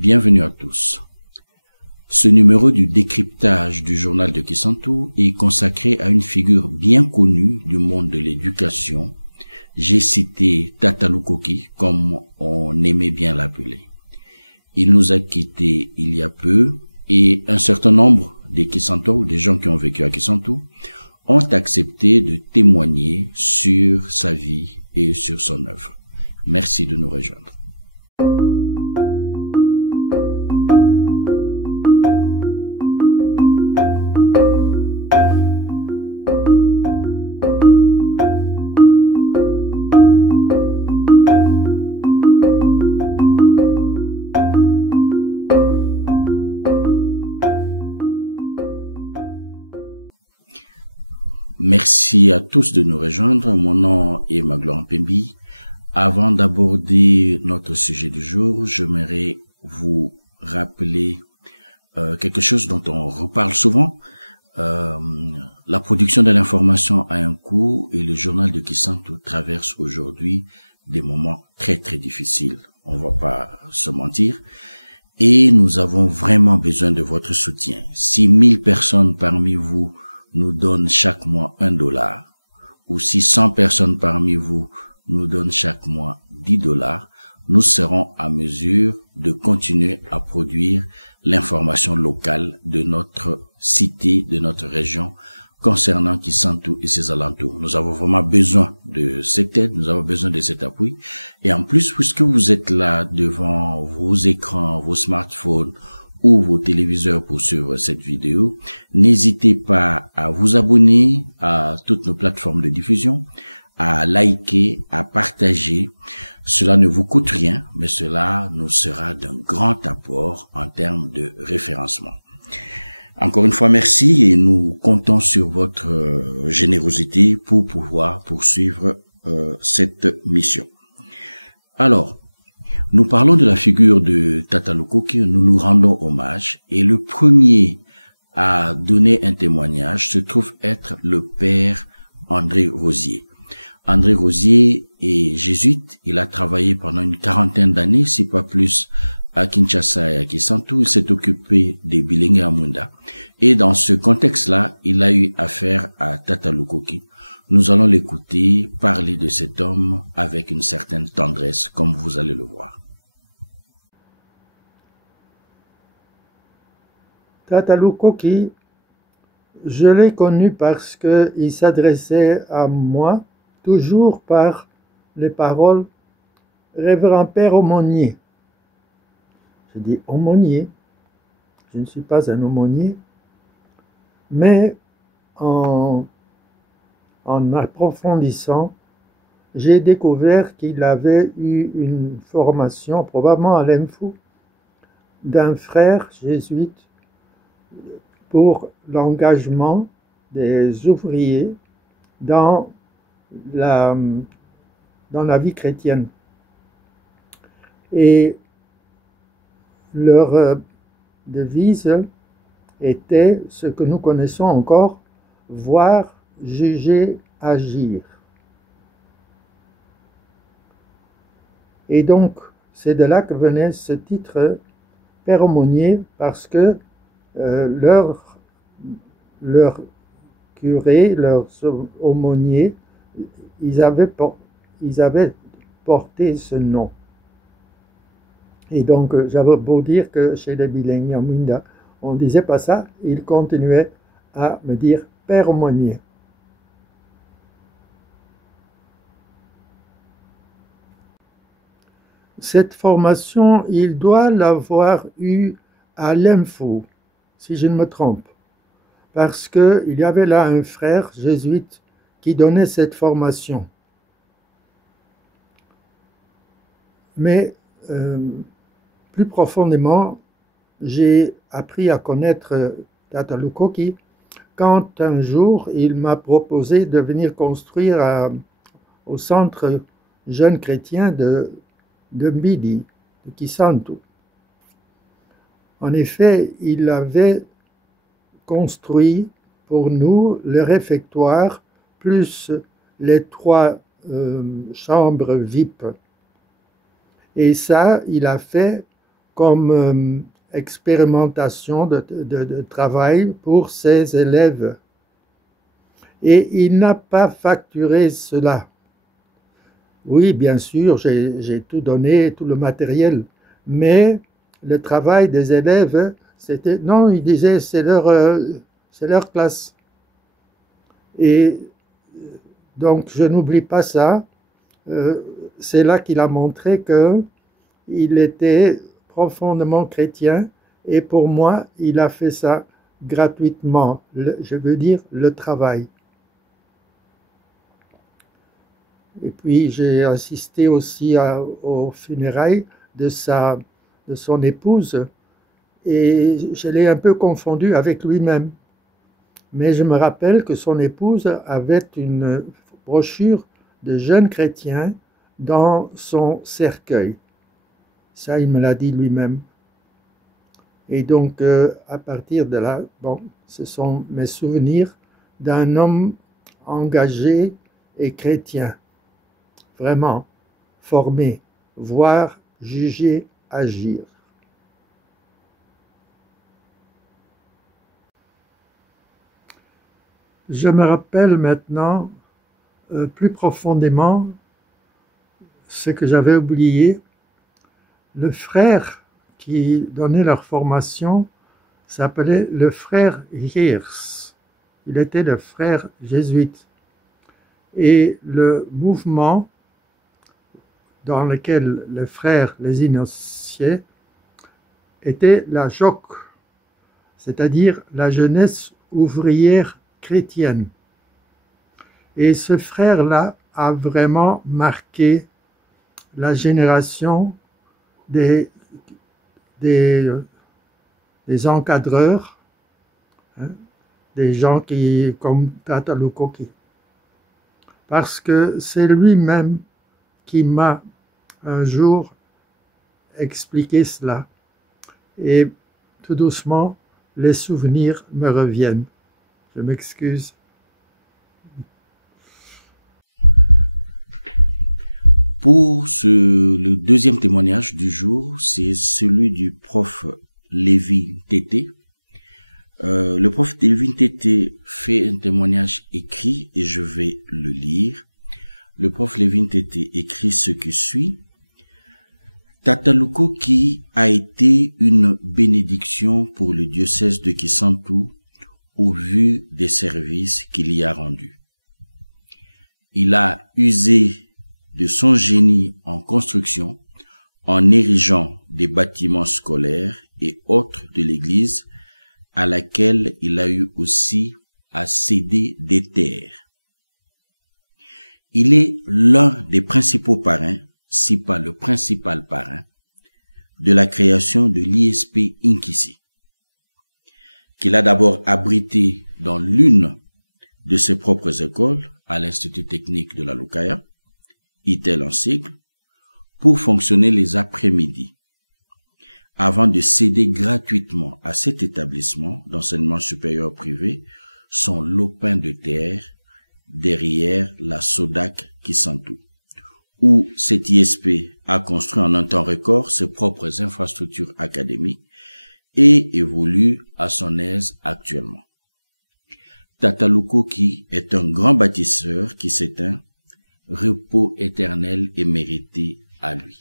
Bienvenue à tous. Ce numéro du décryptage du journal de Kisantu est consacré à une figure bien connue du monde de l'éducation. J'ai cité Tata Lukoki, comme on aimait bien l'appeler. Il nous a quittés il y a peu et un certain nombre des Kisantois ou des gens qui ont vécu à Kisantu ont accepté de témoigner sur sa vie et sur son œuvre. Merci de nous rejoindre. Merci à tous de nous rejoindre. Mon nom est Magloire Mpembi. Avant d'aborder notre sujet du jour, j'aimerais vous rappeler quelque chose dont on reparle souvent. La production de l'information a un coût et le journal de Kisantu traverse aujourd'hui des moments très très difficiles. On va pas se mentir. Et nous avons vraiment besoin de votre soutien. Si 1000 personnes parmi vous nous donnent chaque mois $1, ou si 100 personnes parmi vous nous donnent chaque mois $10, nous serons à mesure de continuer à produire l'information locale de notre cité, de notre région, concernant Kisantu et ses alentours. Nous avons vraiment besoin de cette aide, nous avons besoin de cet appui. Et en plus, puisque vous êtes là devant vos écrans, vos smartphones, ou vos téléviseurs pour suivre cette vidéo, n'hésitez pas à vous abonner à toutes nos plateformes de diffusion, à liker, à partager. Cela ne vous coûte rien, mais cela nous sera d'un grand apport en termes de référencement. Encore une fois, merci et nous comptons sur votre générosité pour pouvoir poursuivre cette mission. Alors, nous parlons de la figure de Tata Lukoki, nous nous rendons hommage et le premier à donner un témoignage se trouve être le père André Rosier. André Rosier est jésuite, il a travaillé pendant une 40aine d'années, si pas plus, à Kinshasa et à Kisantu. Il s'est occupé des Bilengue à Munda. Et dans ce contexte-là, il a eu affaire à Tata Lukoki. Nous allons l'écouter parler de cet homme avec une certaine tendresse, comme vous allez le voir. Tata Lukoki, je l'ai connu parce qu'il s'adressait à moi toujours par les paroles « Révérend Père Aumônier ». Je dis « aumônier », je ne suis pas un aumônier, mais en approfondissant, j'ai découvert qu'il avait eu une formation, probablement à l'ENFU, d'un frère jésuite pour l'engagement des ouvriers dans la vie chrétienne. Et leur devise était ce que nous connaissons encore, voir, juger, agir. Et donc, c'est de là que venait ce titre Père Aumônier, parce que leur curé, leurs aumôniers, ils avaient porté ce nom. Et donc, j'avais beau dire que chez les Bilengue à Munda, on ne disait pas ça, ils continuaient à me dire Père Aumônier. Cette formation, il doit l'avoir eue à l'ENFU, si je ne me trompe, parce qu'il y avait là un frère jésuite qui donnait cette formation. Mais plus profondément, j'ai appris à connaître Tata Lukoki quand un jour il m'a proposé de venir construire au centre jeune chrétien de Mbidi, de Kisantu. En effet, il avait construit pour nous le réfectoire plus les 3 chambres VIP. Et ça, il a fait comme expérimentation de travail pour ses élèves. Et il n'a pas facturé cela. Oui, bien sûr, j'ai tout donné, tout le matériel, mais le travail des élèves, c'était... Non, il disait, c'est leur classe. Et donc, je n'oublie pas ça. C'est là qu'il a montré qu'il était profondément chrétien, et pour moi, il a fait ça gratuitement. Je veux dire, le travail. Et puis, j'ai assisté aussi aux funérailles de son épouse, et je l'ai un peu confondu avec lui-même. Mais je me rappelle que son épouse avait une brochure de jeunes chrétiens dans son cercueil. Ça, il me l'a dit lui-même. Et donc, à partir de là, bon, ce sont mes souvenirs d'un homme engagé et chrétien. Vraiment formé, voir, juger, agir. Je me rappelle maintenant plus profondément ce que j'avais oublié. Le frère qui donnait leur formation s'appelait le frère Hiers. Il était le frère jésuite. Et le mouvement dans lequel les frères les initiaient était la JOC, c'est-à-dire la jeunesse ouvrière chrétienne. Et ce frère-là a vraiment marqué la génération des encadreurs, hein, des gens comme Tata Lukoki. Parce que c'est lui-même qui m'a un jour expliqué cela. Et tout doucement, les souvenirs me reviennent. Je m'excuse. Pour le deuxième témoignage du jour, c'est celui du prof Lévin Tété. Le prof Lévin Tété fait un témoignage écrit et je vais le lire. Le prof Lévin Tété écrit ce qui suit. Tata Lukoki a été une bénédiction pour le diocèse de Kisantu au vu des services qu'il y a rendus. Il a usé de son génie en construction, en érigeant des bâtiments scolaires et autres de l'Église, à laquelle il a eu aussi à céder des terres. Il est l'un des principaux parrains, si pas le principal parrain, de la création de l'ISP Inkisi, qu'il a d'abord abrité dans l'une de ses propres écoles, à l'Institut technique de la Lukaya, ITEL en sigle, pour fonctionner les après-midi, avant de céder gratuitement à cet établissement d'enseignement supérieur privé son lopin de terre derrière la Sodac Kisantu, où cet ISP a construit en un temps record ses propres infrastructures académiques et évolue à son aise actuellement. Tata Lukoki est un grand bâtisseur qui s'éteint, repos éternel et mérité à lui.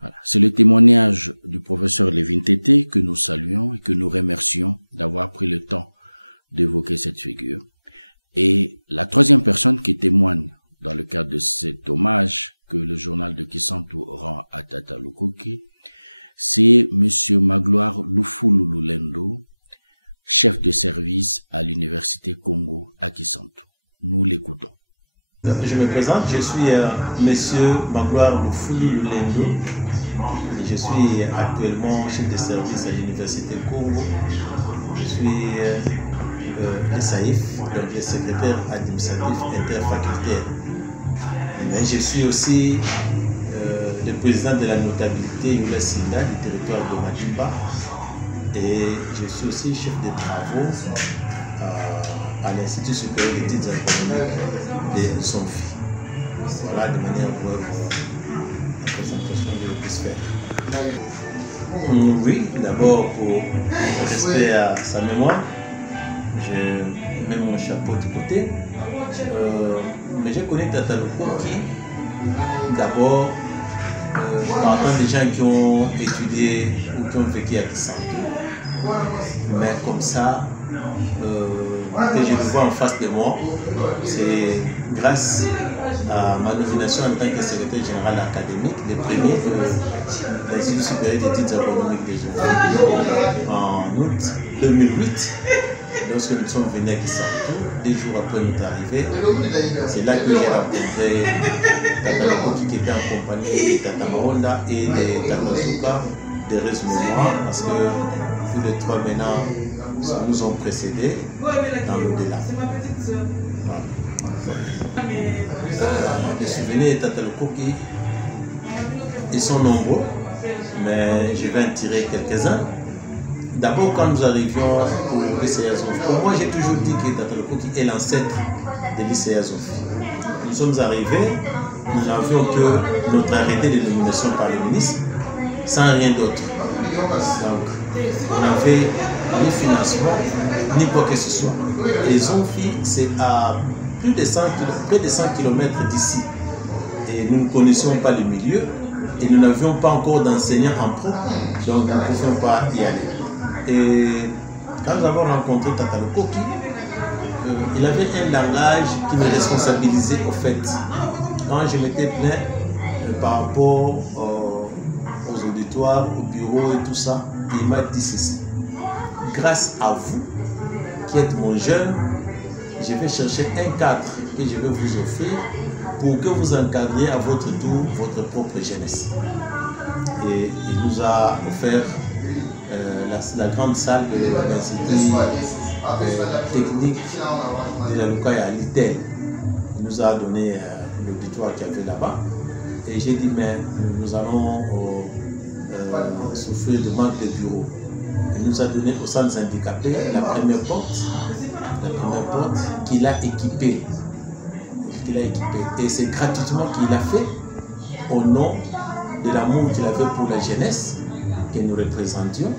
Voilà. C'est le témoignage du professeur Lévin Tété que nous saluons et que nous remercions d'avoir pris le temps d'évoquer cette figure. Et la troisième personne qui témoigne dans le cadre de cet hommage que le journal de Kisantu rend à Tata Lukoki, c'est Monsieur Magloire Lufulululendo, chef de service à l'Université Congo à Kisantu. Nous l'écoutons. Je me présente, je suis Monsieur Magloire Lufulululendo. Je suis actuellement chef de service à l'Université Congo. Je suis le SAIF, donc le secrétaire administratif interfacultaire. Mais je suis aussi le président de la notabilité Yula Sinda du territoire de Madimba. Et je suis aussi chef de travaux à l'Institut supérieur d'études économiques de Sonfi. Voilà de manière brève la présentation que je puisse faire. Oui, d'abord pour respect à sa mémoire, je mets mon chapeau de côté. Mais je connais Tata Loco qui, d'abord, partant des gens qui ont étudié ou qui ont vécu à Kisantu, mais comme ça, que je le vois en face de moi, c'est grâce à ma nomination en tant que secrétaire général académique, le premier de l'Institut supérieur d'études économiques des jeunes en août 2008, lorsque nous sommes venus à Kisantu, 2 jours après notre arrivée. C'est là que j'ai rencontré Tata Loco qui était en compagnie de Tata Maronda et de Tata Zuka de Res Mémoire, parce que tous les 3 maintenant nous ont précédés dans l'au-delà. Voilà. Les souvenirs de Tata Loco ils sont nombreux, mais je vais en tirer quelques-uns. D'abord, quand nous arrivions pour l'ICA Zofi, pour moi j'ai toujours dit que Tata Loco est l'ancêtre de l'ICA Zofi. Nous sommes arrivés, nous n'avions que notre arrêté de nomination par le ministre, sans rien d'autre. Donc, on n'avait ni financement, ni quoi que ce soit. Et Zofi, c'est à près de 100 km d'ici. Et nous ne connaissions pas le milieu, et nous n'avions pas encore d'enseignants en pro, donc nous ne pouvions pas y aller. Et quand nous avons rencontré Tata Loco, il avait un langage qui me responsabilisait au fait. Quand je m'étais plaint par rapport aux auditoires, au bureau et tout ça, il m'a dit ceci: grâce à vous, qui êtes mon jeune, je vais chercher un cadre que je vais vous offrir pour que vous encadriez à votre tour votre propre jeunesse. Et il nous a offert la grande salle de l'Institut technique de la Lukaya à Litel. Il nous a donné l'auditoire qu'il y avait là-bas. Et j'ai dit, mais nous allons souffrir de manque de bureaux. Il nous a donné au centre handicapé la première porte qu'il a équipée. Et c'est gratuitement qu'il a fait au nom de l'amour qu'il avait pour la jeunesse que nous représentions,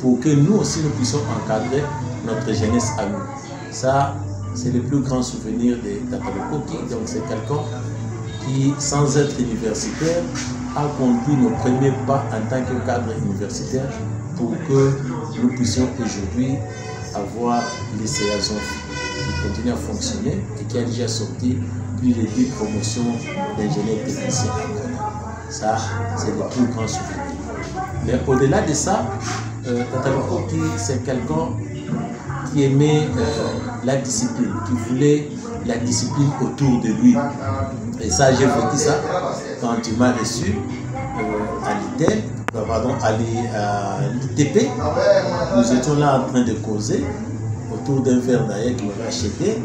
pour que nous aussi nous puissions encadrer notre jeunesse à nous. Ça, c'est le plus grand souvenir de Tata Loco. Donc c'est quelqu'un qui, sans être universitaire, a conduit nos premiers pas en tant que cadre universitaire pour que nous puissions aujourd'hui avoir l'ICA Zofi qui continue à fonctionner et qui a déjà sorti plus de 10 promotions d'ingénieurs techniciens. Ça, c'est le plus grand souvenir. Mais au-delà de ça, Tata Loco, c'est quelqu'un qui aimait la discipline, qui voulait la discipline autour de lui. Et ça, j'ai vécu ça quand il m'a reçu à l'ITEP, à l'ITP. Nous étions là en train de causer autour d'un verre d'ailleurs qu'il m'avait acheté.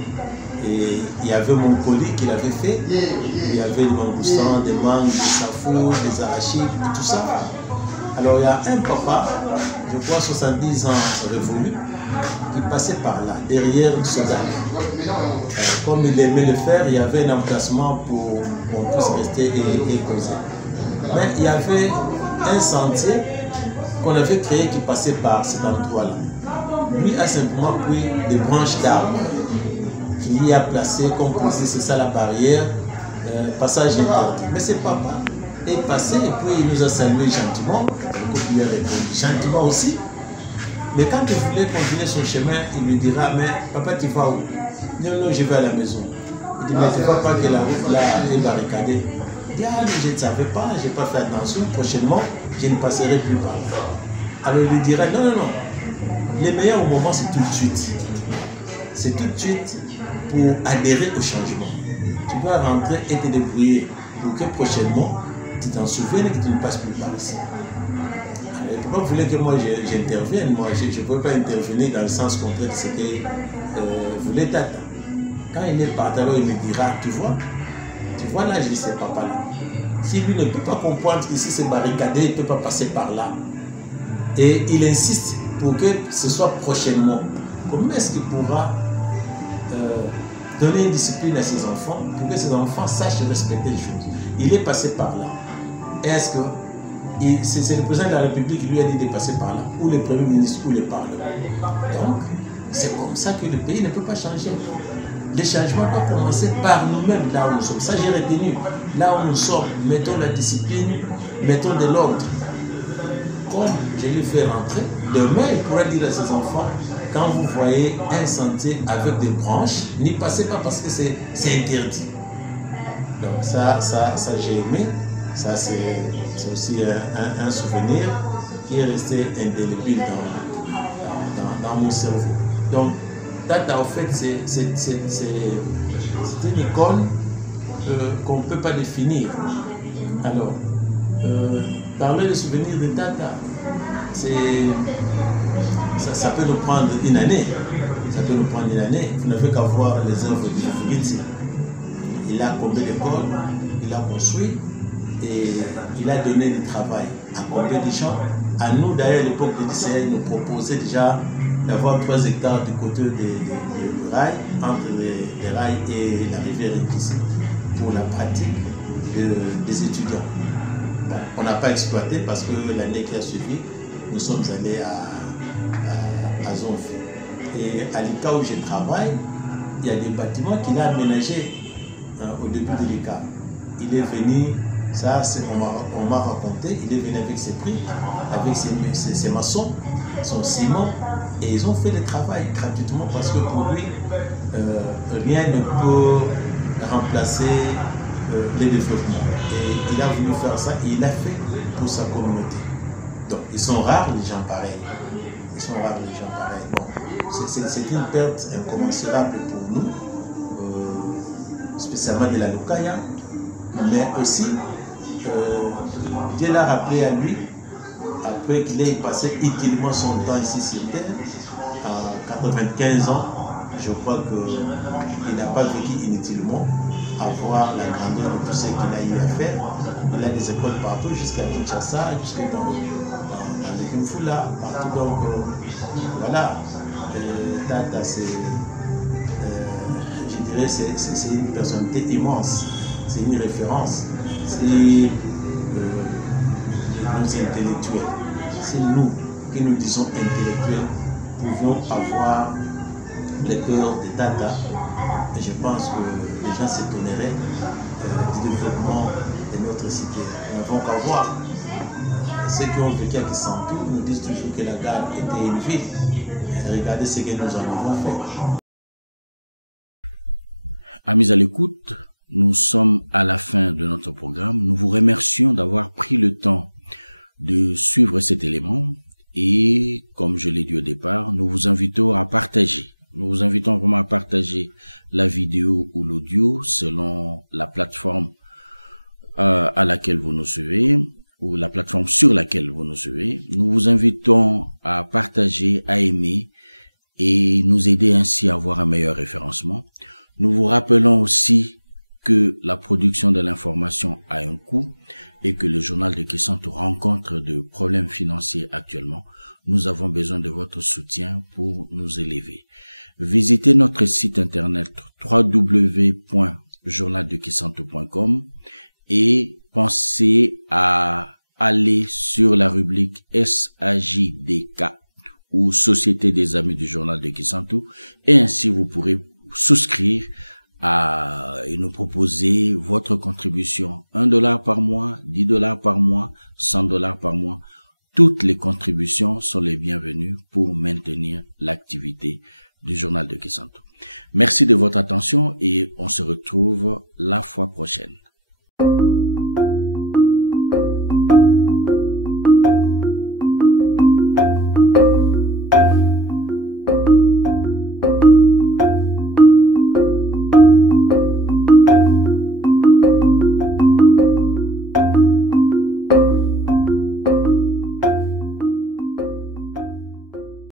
Et il y avait mon colis qu'il avait fait. Il y avait des mangoustans, des mangues, des safours, des arachides et tout ça. Alors il y a un papa, je crois 70 ans révolu, qui passait par là, derrière Sodan. Comme il aimait le faire, il y avait un emplacement pour qu'on puisse rester et causer. Mais il y avait un sentier qu'on avait créé qui passait par cet endroit-là. Lui a simplement pris des branches d'arbres qu'il y a placées, comme posé, c'est ça la barrière, passage interdit. Mais c'est papa est passé et puis il nous a salué gentiment. Il lui a répondu gentiment aussi. Mais quand il voulait continuer son chemin, il lui dira, mais papa, tu vas où? Non, non, je vais à la maison. Il dit, mais tu ne vois pas que la route là est barricadée? Il dit, ah, mais je ne savais pas, je n'ai pas fait attention, prochainement, je ne passerai plus par là. Alors il lui dira, non, non, non, le meilleur moment, c'est tout de suite. C'est tout de suite pour adhérer au changement. Tu dois rentrer et te débrouiller pour que prochainement, tu t'en souviennes et que tu ne passes plus par ici. Pourquoi vous voulez que moi j'intervienne? Moi, je ne peux pas intervenir dans le sens contraire de ce que voulait Tata. Quand il est parti, alors il me dira, tu vois là, je dis, c'est papa là. Si lui ne peut pas comprendre qu'ici c'est barricadé, il ne peut pas passer par là. Et il insiste pour que ce soit prochainement. Comment est-ce qu'il pourra donner une discipline à ses enfants pour que ses enfants sachent respecter les choses? Il est passé par là. Est-ce que Et c'est le président de la République qui lui a dit de passer par là, ou le Premier ministre, ou le Parlement. Donc, c'est comme ça que le pays ne peut pas changer. Le changement doit commencer par nous-mêmes, là où nous sommes. Ça, j'ai retenu. Là où nous sommes, mettons la discipline, mettons de l'ordre. Comme je lui fais rentrer, demain, il pourra dire à ses enfants, quand vous voyez un sentier avec des branches, n'y passez pas parce que c'est interdit. Donc ça j'ai aimé. Ça, c'est aussi un souvenir qui est resté indélébile dans mon cerveau. Donc, Tata, en fait, c'est une icône qu'on ne peut pas définir. Alors, parler de souvenirs de Tata, ça peut nous prendre une année. Ça peut nous prendre une année. Vous n'avez qu'à voir les œuvres de Fugitsi. Il a combien d'écoles, il a construit et il a donné du travail à combien de gens. À nous, d'ailleurs, à l'époque de l'ICA, il nous proposait déjà d'avoir 3 hectares du côté du rail, entre les rails et la rivière Inkisi, pour la pratique des étudiants. Bon, on n'a pas exploité parce que l'année qui a suivi, nous sommes allés à Zonf. Et à l'ICA où je travaille, il y a des bâtiments qu'il a aménagés au début de l'ICA. Il est venu, ça on m'a raconté, il est venu avec ses prix, avec ses maçons, son ciment, et ils ont fait le travail gratuitement parce que pour lui, rien ne peut remplacer le développement. Et il a voulu faire ça et il l'a fait pour sa communauté. Donc ils sont rares les gens pareils. Ils sont rares les gens pareils. Bon, c'est une perte incommensurable pour nous, spécialement de la Lukaya, mais aussi Dieu l'a rappelé à lui, après qu'il ait passé utilement son temps ici sur Terre, à 95 ans, je crois qu'il n'a pas vécu inutilement à voir la grandeur de tout ce qu'il a eu à faire. Il a des écoles partout, jusqu'à Kinshasa, jusqu'à dans le Kimfula, partout. Donc, voilà, Tata, je dirais, c'est une personnalité immense, c'est une référence. C'est nos intellectuels. C'est nous qui nous disons intellectuels pouvons avoir le cœur de Tata. Et je pense que les gens s'étonneraient du développement de notre cité. Nous n'avons qu'à voir. Ceux qui ont vécu à Kisantu nous disent toujours que la gare était une ville. Regardez ce que nous en avons fait. Amis à l'écoute, nous sommes à la fin de notre programme. Nous vous remercions d'avoir pris le temps de suivre cet élément et, comme je l'ai dit au départ, nous vous invitons à partager. Nous vous invitons vraiment à partager la vidéo ou l'audio selon la plateforme à laquelle vous nous suivez ou la plateforme sur laquelle vous nous suivez. Nous vous invitons à partager, à aimer et nous aider ainsi à avoir un meilleur référencement. Nous vous rappelons aussi que la production de l'information a un coût et que le journal de Kisantu rencontre de problèmes financiers actuellement. Nous avons besoin de votre soutien pour nous élever. Visitez notre site internet www.journaldekisantu.com et pensez à aller sur la rubrique SAJDK ou Société des Amis du Journal de Kisantu et ainsi vous pourrez souscrire et nous proposer votre contribution. $1 par mois, $10 par mois, $100 par mois. Toutes les contributions sont les bienvenues pour maintenir l'activité du Journal de Kisantu. Merci de votre attention et on se retrouve la fois prochaine.